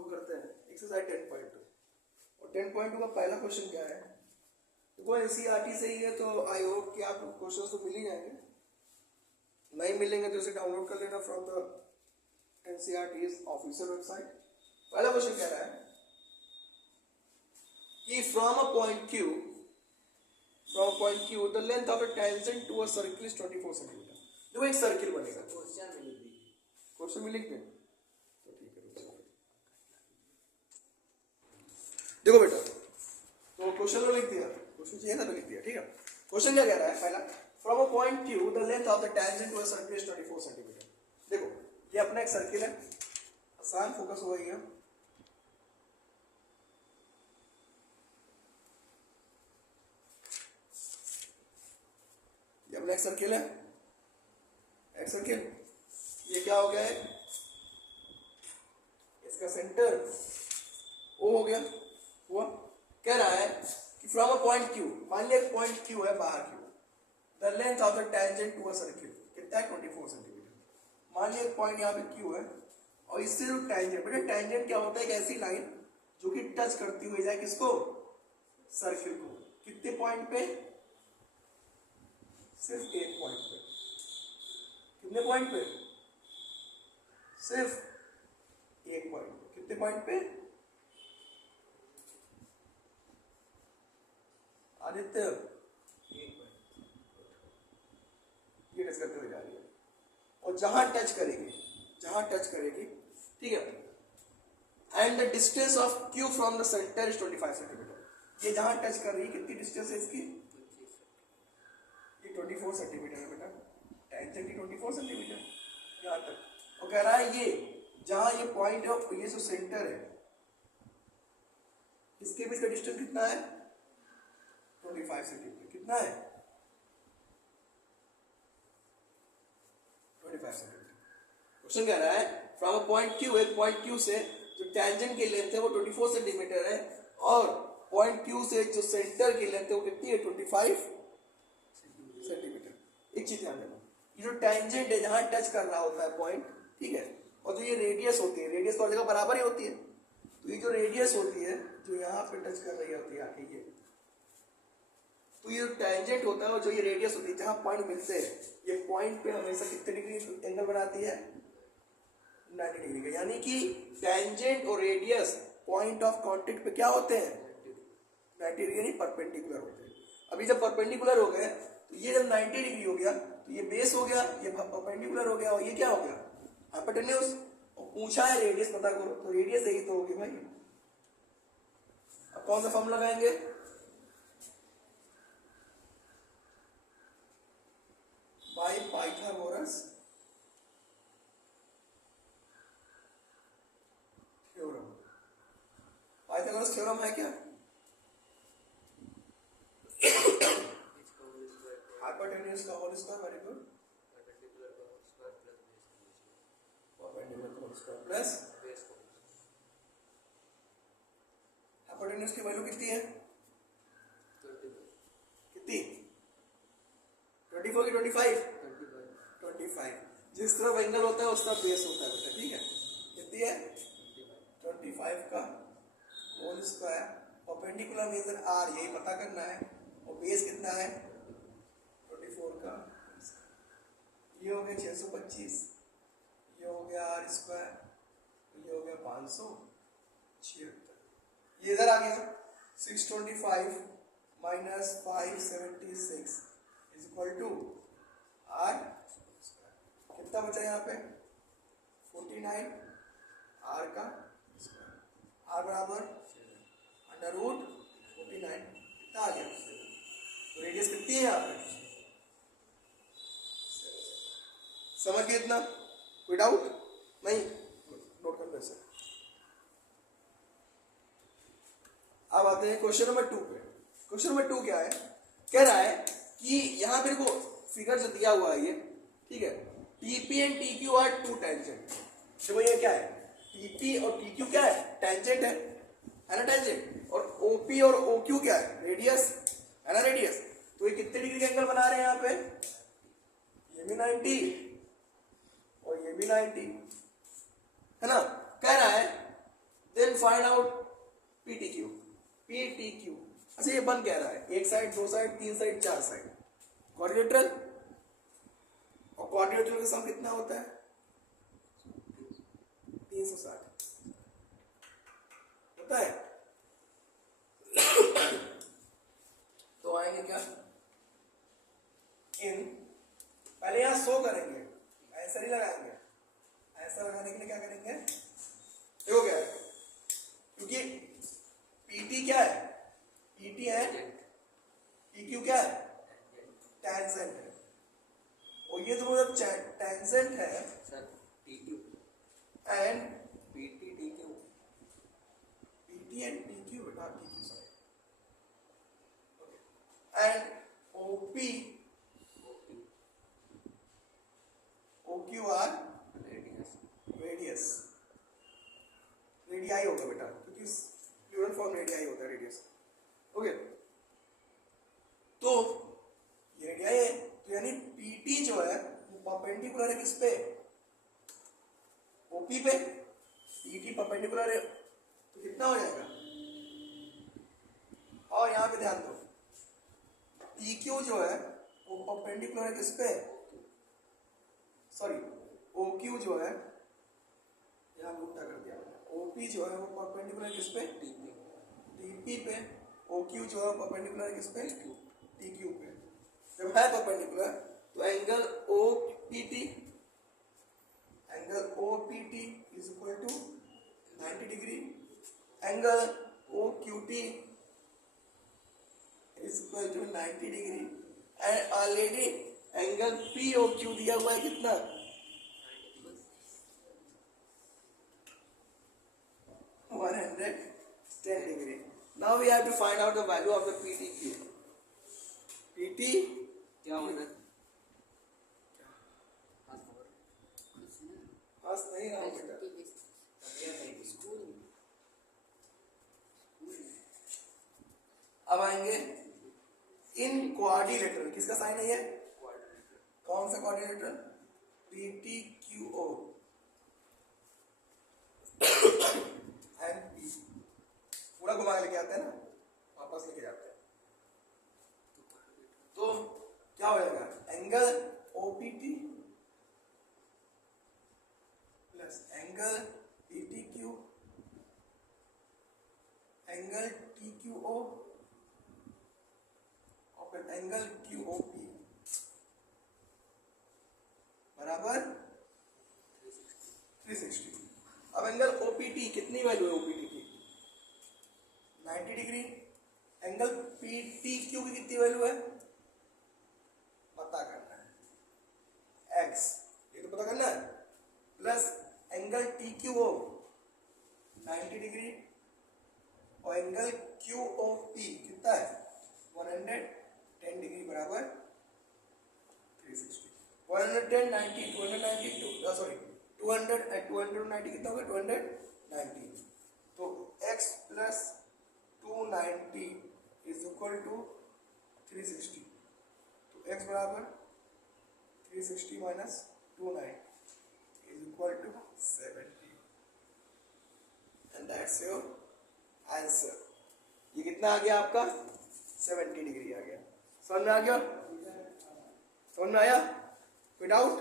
शुरू करते हैं एक्सरसाइज 10.2। और 10.2 का पहला क्वेश्चन क्या है? देखो एनसीईआरटी से ही है तो आई होप कि आपको क्वेश्चन तो मिल ही जाएंगे। नहीं मिलेंगे तो इसे डाउनलोड कर लेना from the NCERT official website. पहला क्वेश्चन कह रहा है कि from a point Q the length of a tangent to a circle is 24 centimetre. देखो एक सर्किल बनेगा। क्वेश्चन में लिख दें तो ठीक है। देखो बेटा, तो क्वेश्चन में लिख दिया, क्वेश्चन चाहिए ना तो लिख दिया, ठीक है। क्वेश्चन क्या कह रहा है? पहला, from a point Q the length of the tangent to a circle is 24 centimetre. देखो ये अपना एक सर्किल है, आसान फोकस हो गई है। ये अपना एक सर्किल है, एक सर्किल। ये क्या हो गया है? इसका सेंटर O हो गया, हुआ। कह रहा है कि फ्रॉम अ पॉइंट Q, मान लिया पॉइंट Q है बाहर Q, the length of the tangent to a circle कितना है? 24 सेंटीमीटर। मान लिया पॉइंट यहाँ पे Q है और इससे जो टेंजेंट, बेटा टेंजेंट क्या होता है? एक ऐसी लाइन जो कि टच करती हुई जाए किसको? सर्किल को। कितने पॉइंट पे? सिर्फ एक पॉइंट पे। कितने पॉइंट पे? सिर्फ एक पॉइंट। कितने पॉइंट पे? आदित्य ये टच करते हुए जा रही है और जहां टच करेगी, ठीक है, and the distance of Q from the centre is 25 centimetre. ये जहां टच कर रही है कितनी डिस्टेंस है इसकी? ये 24 सेंटीमीटर है बेटा, टेंजेंट की 24 सेंटीमीटर यहां तक। और कह रहा है ये जहां ये पॉइंट है, ये जो सेंटर है, इसके बीच का डिस्टेंस कितना है? 25 सेंटीमीटर। कितना है? 25 सेंटीमीटर। क्वेश्चन कह रहा है फ्रॉम अ पॉइंट Q, एक पॉइंट Q से जो टेंजेंट की लेंथ है वो 24 सेंटीमीटर है, और पॉइंट Q से जो सेंटर की लेंथ है वो कितनी है? 25 सेंटीमीटर। एक चीज ध्यान देना, ये जो टेंजेंट है जहां टच कर रहा होता है पॉइंट, ठीक है, और जो ये रेडियस होती है, रेडियस तो हर जगह बराबर ही होती है, तो ये जो रेडियस होती है जो यहाँ पे टच कर रही होती है आके ये, तो ये टेंजेंट होता है और जो ये रेडियस होती है जहां पॉइंट मिलते हैं, ये पॉइंट पे हमेशा कितने डिग्री एंगल बनाती है? 90 डिग्री का। यानी कि टेंजेंट और रेडियस पॉइंट ऑफ कांटेक्ट पे क्या होते हैं? 90 डिग्री नहीं, परपेंडिकुलर होते हैं। अभी जब परपेंडिकुलर हो गए तो ये जब 90 डिग्री हो गया तो ये बेस हो गया, ये परपेंडिकुलर हो गया, और ये क्या हो गया? हाइपोटेन्यूज। और पूछा है रेडियस पता करो, तो रेडियस यही तो होगी भाई। अब कौन सा फॉर्मूला लगाएंगे? By Pythagoras theorem. Pythagoras theorem है क्या? हाइपोटेन्यूज का whole square, very good, perpendicular का होल स्क्वायर प्लस हाइपोटेन्यूज की वैल्यू कितनी है? कितनी? 24 की 25? 25। जिस तरफ एंगल होता है उस तरफ बेस होता है बेटा, ठीक है। कितनी है? 25 का whole square, perpendicular means R, यही पता करना है, और बेस कितना है? 24 का। ये हो गया 625, ये हो गया R स्क्वायर, ये हो गया 576। ये इधर आ गया 625 minus 576 is equal to R। कितना बचा यहाँ पे? 49 R का स्क्वायर। R बराबर अंडर रूट 49। कितना आ गया? तो रेडियस कितनी है यहाँ पे? समझ गए इतना? कोई डाउट नहीं? नोट कर लो सर। अब आते हैं क्वेश्चन नंबर 2 पे। क्वेश्चन नंबर 2 क्या है? कह रहा है कि यहाँ पे को फिगर जो दिया हुआ है ये, ठीक है, TP and TQ are two tangent. देखो ये क्या है? TP और TQ क्या है? टेंजेंट है ना, टेंजेंट। और OP और OQ क्या है? रेडियस है ना, रेडियस। तो ये कितने डिग्री का एंगल बना रहे हैं यहाँ पे? ये भी 90 और ये भी 90 है ना। कह रहा है फाइंड आउट PTQ. PTQ. अच्छा ये बन कह रहा है, एक साइड, दो साइड, तीन साइड, चार साइड, क्वाड्रिलेटरल. और क्वाड्रिलेटरल का सम कितना होता है? 360 होता है. तो आएंगे क्या इन, पहले यहां शो करेंगे, आंसर ही लगाएंगे. आंसर लगाने के लिए क्या करेंगे, देखो क्या है, क्योंकि PT क्या है, PT है, PQ क्या है, टेंजेंट है. और ये दोनों जब टेंजेंट है sir TQ and PT TQ PT and PQ, बेटा PQ side, and OP OQ are radius. Radii होगा बेटा, क्योंकि प्लूरल फॉर्म रेडियाई होता है, रेडियस. ओके, तो ये रेडियाई है, तो यानी PT जो है वो परपेंडिकुलर है किस पे, OP पे. PT परपेंडिकुलर है तो कितना हो जाएगा, और यहां पे ध्यान दो, PQ जो है वो परपेंडिकुलर है किस पे, सॉरी OQ जो है, यहाँ उल्टा कर दिया, OP जो है वो परपेंडिकुलर है किस पे, TP पे. OQ जो है परपेंडिकुलर है किस पे, TQ पे. जब है परपेंडिकुलर तो angle OPT, angle OPT is equal to 90 degree. Angle OQT is equal to 90 degree. And already angle POQ दिया हुआ है कितना, 110 degree. Now we have to find out the value of the PTQ. PT क्या होता है? हंस नहीं रहा हूं बेटा. अब आएंगे इन क्वाड्रिलेटरल, किसका साइन है ये, कौन सा क्वाड्रिलेटरल, PTQO एंड P. पूरा घुमा के लेके आते हैं ना, वापस लेके जाते हैं. तो क्या हो जाएगा, angle OPT plus angle PTQ angle TQO और फिर एंगल QOP बराबर 360. अब एंगल OPT कितनी वैल्यू है, OPT की 90 डिग्री. एंगल PTQ की कितनी वैल्यू है, पता करना है, x, ये तो पता करना है, प्लस एंगल TQO 90 डिग्री और एंगल QOP कितना है, 110 डिग्री बराबर 360. 110 90 292 सॉरी 200 290 कितना होगा, 290. तो x plus 290 is equal to 360. तो x बराबर 360 minus 290 is equal to 70. And that's your answer. ये कितना आ गया आपका, 70 डिग्री आ गया. समझ में आ गया, समझ में आया, कोई डाउट,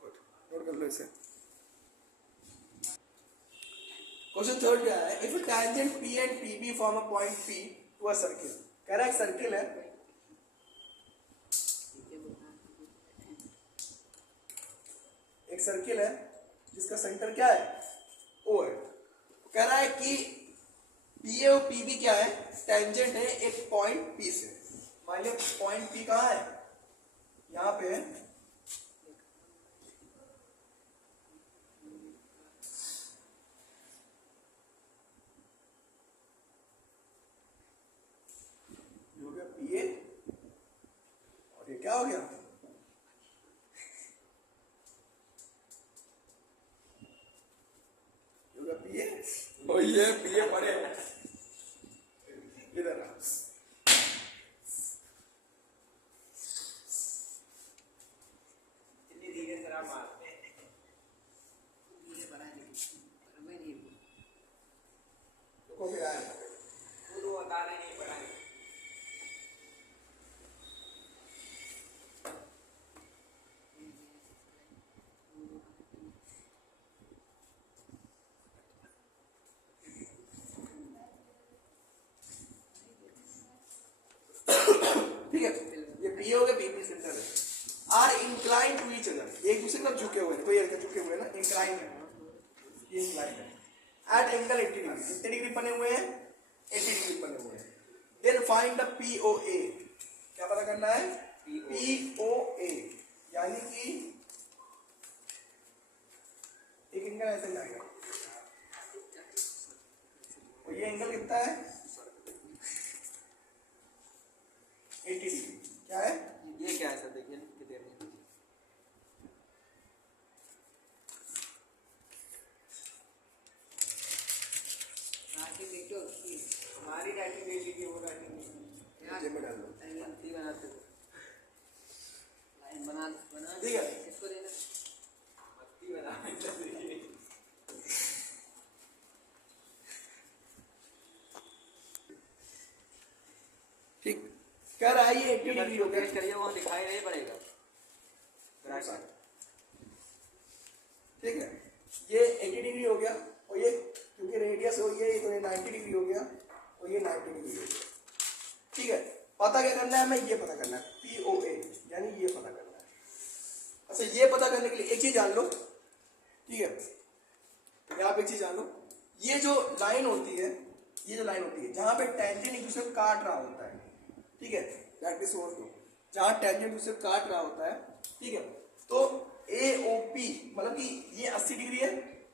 गुड, नोट कर लो इसे. क्वेश्चन थर्ड क्या है, if tangent P and PB from a point P to a circle. कह रहा है एक सर्किल है, एक सर्किल है जिसका सेंटर क्या है, O है. कह रहा है कि PA और PB क्या है, टेंजेंट है एक पॉइंट P से. मान लिया पॉइंट P कहाँ है, यहाँ पे है, PA और ये क्या हो गया, PA और ये PA पड़े इधर आ. झुके हुए हैं, तो ये झुके हुए हैं ना, इंक्लाइन है, ये इंक्लाइन है। एट एंगल 80 डिग्री, कितने डिग्री बने हुए हैं? 80 डिग्री बने हुए हैं। देन फाइंड द POA, क्या पता करना है? POA, यानी कि एक एंगल ऐसे जाएगा, और ये एंगल कितना है? 80 डिग्री। क्या है? ये क्या है सर, देखिए कितने में। हमारी राइटिंग देख लीजिए, वो राइटिंग जेब में डाल दो। ठीक बनाते हो, लाइन बना बना ठीक है। इसको देना मत्ती बना। ठीक, कह रहा है ये 80 डिग्री हो गया। टेस्ट करिए, वहाँ दिखाई नहीं पड़ेगा। ठीक है, ये 80 डिग्री हो गया, और ये क्योंकि रेडियस हो गया, तो ये 90 डिग्री हो गया, और ये 90 डिग्री हो गया। ठीक है, पता क्या करना है? हमें ये पता करना है, POA, यानी ये पता करना है। अच्छा, ये पता करने के लिए एक चीज जान लो, ठीक है, यहाँ पे एक चीज जान लो, ये जो लाइन होती है, ये जो लाइन होती है जहाँ पे टेंजेंट एक दूसरे को काट रहा होता है, ठीक है, दैट इज सोर्स लो, जहाँ टेंजेंट दूसरे को काट रहा होता है, ठीक है, तो AOP मतलब कि ये 80 डिग्री है,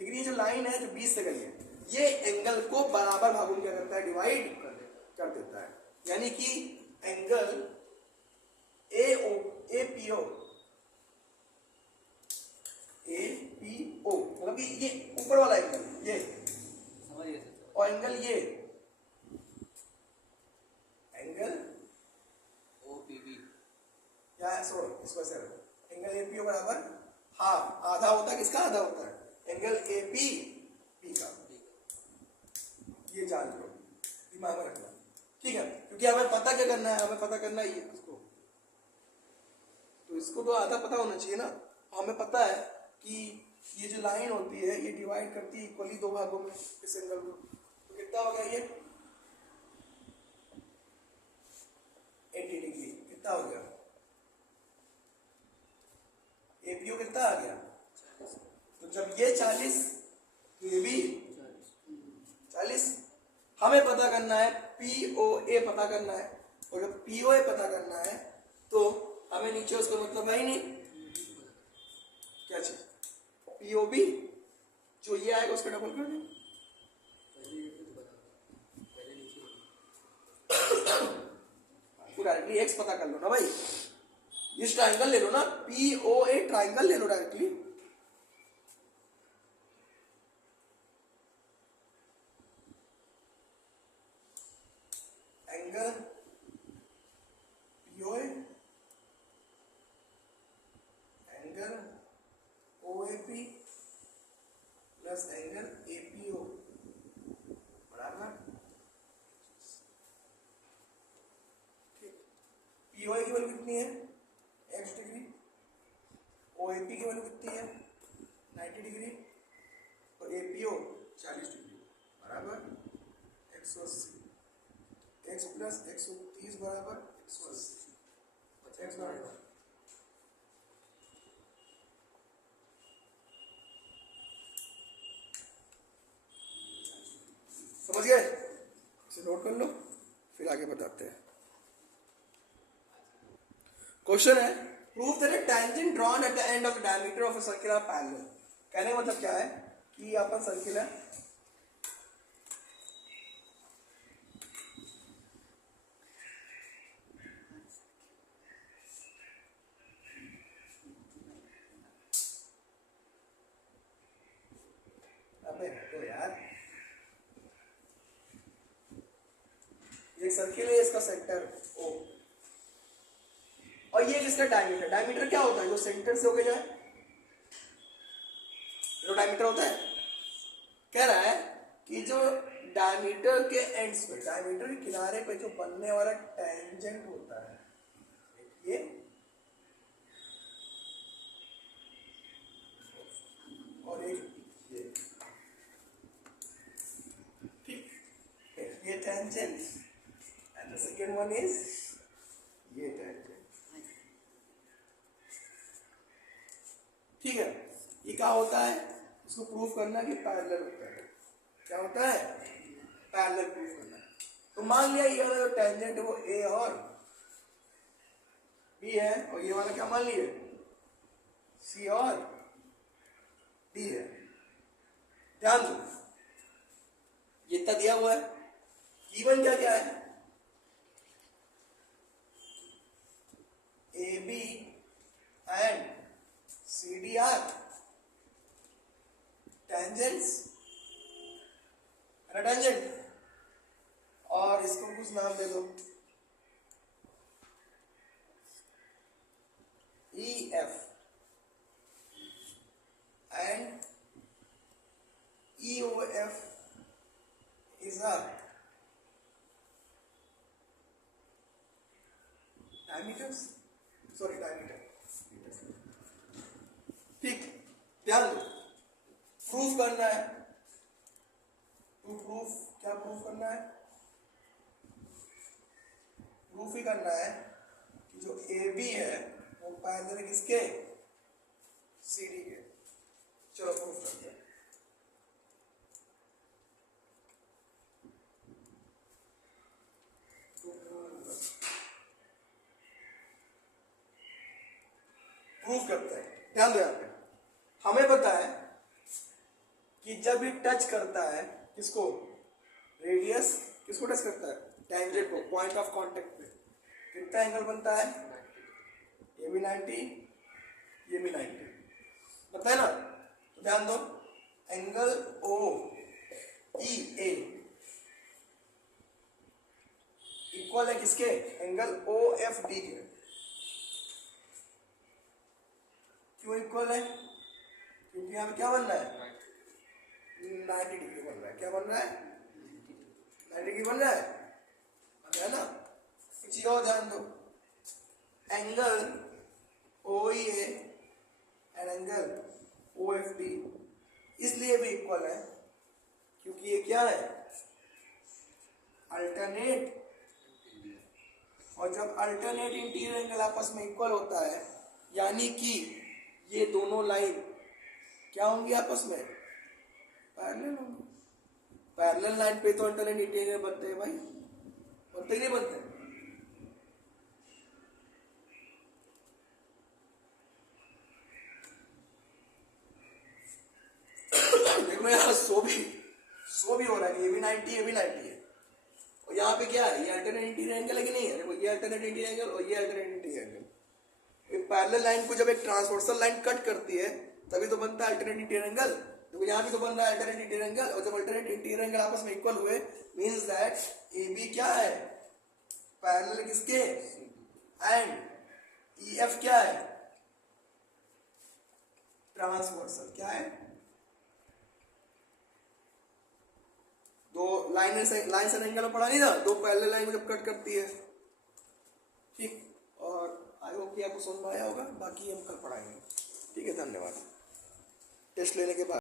लेकिन ये जो लाइन है जो 20 से गई है, ये एंगल को बराबर भागों में क्या करता है? डिवाइड कर देता है। यानी कि एंगल APO मतलब कि ये ऊपर वाला एंगल ये, समझिए सर। और एंगल ये एंगल OPB या सॉरी इसको ऐसे रखो, एंगल APO बराबर हाफ, आधा होता है, किसका आधा होता है? एंगल AP का। ये जान लो, दिमाग में रखना, ठीक है, क्योंकि हमें पता क्या करना है? हमें पता करना है ये इसको, तो इसको तो आधा पता होना चाहिए ना। हमें पता है कि ये जो लाइन होती है ये डिवाइड करती है इक्वली दो भागों में इस एंगल को, तो कितना हो गया ये? 80 डिग्री। कितना हो गया? APO कितना आ गया? तो जब ये 40, तो ये भी 40। हमें पता करना है POA पता करना है, और जब POA पता करना है तो हमें नीचे उसका मतलब है ही नहीं, क्या चीज? POB, जो ये आएगा उसका डबल कर दें। डायरेक्टली x पता कर लो ना भाई, इस ट्राइंगल ले लो ना, POA ट्राइंगल ले लो directly. Angle POA angle OAP plus angle APO बराबर। POA की वैल्यू कितनी है? x degree. OAP की वैल्यू कितनी है? 90 डिग्री। और APO 40 डिग्री बराबर 180। x प्लस 130 बराबर 180। x बराबर समझ गए? इसे नोट कर लो, फिर आगे बताते हैं। क्वेश्चन है, prove that a tangent drawn at the end of the diameter of a circle are parallel। कहने का मतलब क्या है कि अपन सर्किल है, अबे तो यार ये सर्किल है, इसका सेंटर O, और ये जिसका डायमीटर, डायमीटर क्या होता है? जो सेंटर से होके जाए, जो डायमीटर होता है। कह रहा है कि जो डायमीटर के एंड्स पे, डायमीटर के किनारे पे जो बनने वाला टेंजेंट होता है, ये और एक ये, ठीक, ये tangent, and the second one is ये टेंजेंट, ठीक है। इसको प्रूफ करना कि पैरेलल होता है। क्या होता है? पैरेलल प्रूफ करना है। तो मान लिया ये वाला जो टेंजेंट है वो ए और बी है, और ये वाला क्या मान लिए? सी और डी है। ध्यान दो, ये इतना दिया हुआ है। गिवन क्या क्या है? A B and C D are tangents, है ना टेंजेंट। और इसको कुछ नाम दे दो, E F and E O F is a diameters, sorry diameter. ठीक, ध्यान दो, प्रूफ करना है। टू प्रूफ, क्या प्रूफ करना है? प्रूफ ही करना है कि जो ए बी है वो पैरेलल किसके? सी डी के। चलो प्रूफ करते हैं। प्रूफ करते हैं। ध्यान दो, यहाँ पे हमें पता है कि जब ये टच करता है किसको? रेडियस किसको टच करता है? टेंजेंट को, पॉइंट ऑफ कांटेक्ट पे कितना एंगल बनता है? ये भी 90, ये भी 90, पता है ना। तो ध्यान दो, एंगल ओ ई ए इक्वल है किसके? एंगल ओ एफ डी के। क्यों इक्वल है? क्योंकि यहाँ पे क्या बन रहा है? 90 डिग्री बन रहा है। क्या बन रहा है? 90 डिग्री बन रहा है ना। एक चीज और ध्यान दो, angle O E A and angle O F D इसलिए भी इक्वल है क्योंकि ये क्या है? अल्टरनेट। और जब अल्टरनेट इंटीरियर एंगल आपस में इक्वल होता है, यानी कि ये दोनों लाइन क्या होंगी आपस में? पैरेलल होंगी। पैरेलल लाइन पे तो अल्टरनेट इंटीरियर बनते हैं भाई, बनते ही नहीं बनते? देखो यहाँ सो भी हो रहा है कि ये भी 90, ये भी 90 है। और यहाँ पे क्या है? ये अल्टरनेट इंटीरियर एंगल है कि नहीं है? देखो, ये अल्टरनेट इंटीरियर एंगल और ये अल्टरनेट इंटीरियर एंगल। एक पैरेलल लाइन को जब एक ट्रांसवर्सल लाइन कट करती है तभी तो बनता है अल्टरनेट इंटीरियर एंगल। देखो यहाँ भी तो बन रहा है अल्टरनेट इंटीरियर एंगल, और जब अल्टरनेट इंटीरियर एंगल आपस में इक्वल हुए मींस दैट ए बी क्या है? पैरेलल किसके? एंड ई एफ क्या है? ट्रांसवर्सल। क्या है? दो लाइन से एंगल में पढ़ा नहीं था, दो पैरेलल लाइन को जब कट करती है। ठीक, और आई होप कि आपको समझ में आया होगा। बाकी हम कल पढ़ाएंगे। ठीक है, धन्यवाद। टेस्ट लेने के बाद